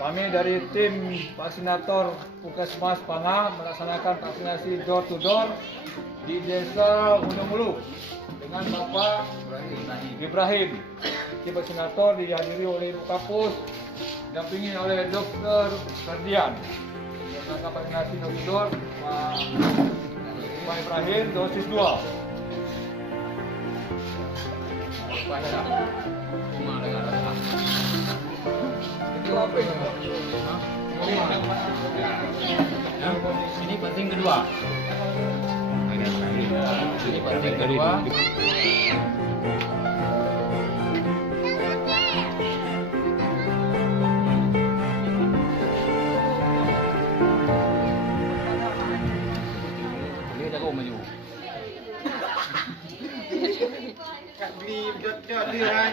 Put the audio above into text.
Kami dari tim vaksinator Puskesmas Panga melaksanakan vaksinasi door to door di Desa Gunung Mulu dengan Bapak Ibrahim. Tim vaksinator dihadiri oleh Ibu Kapus, didampingi oleh Dr. Ferdian. Melaksanakan vaksinasi door to door Pak Ibrahim dosis 2. Ini penting kedua. Ini penting kedua. Dia jago maju. Kat beli jod-jod dia kan.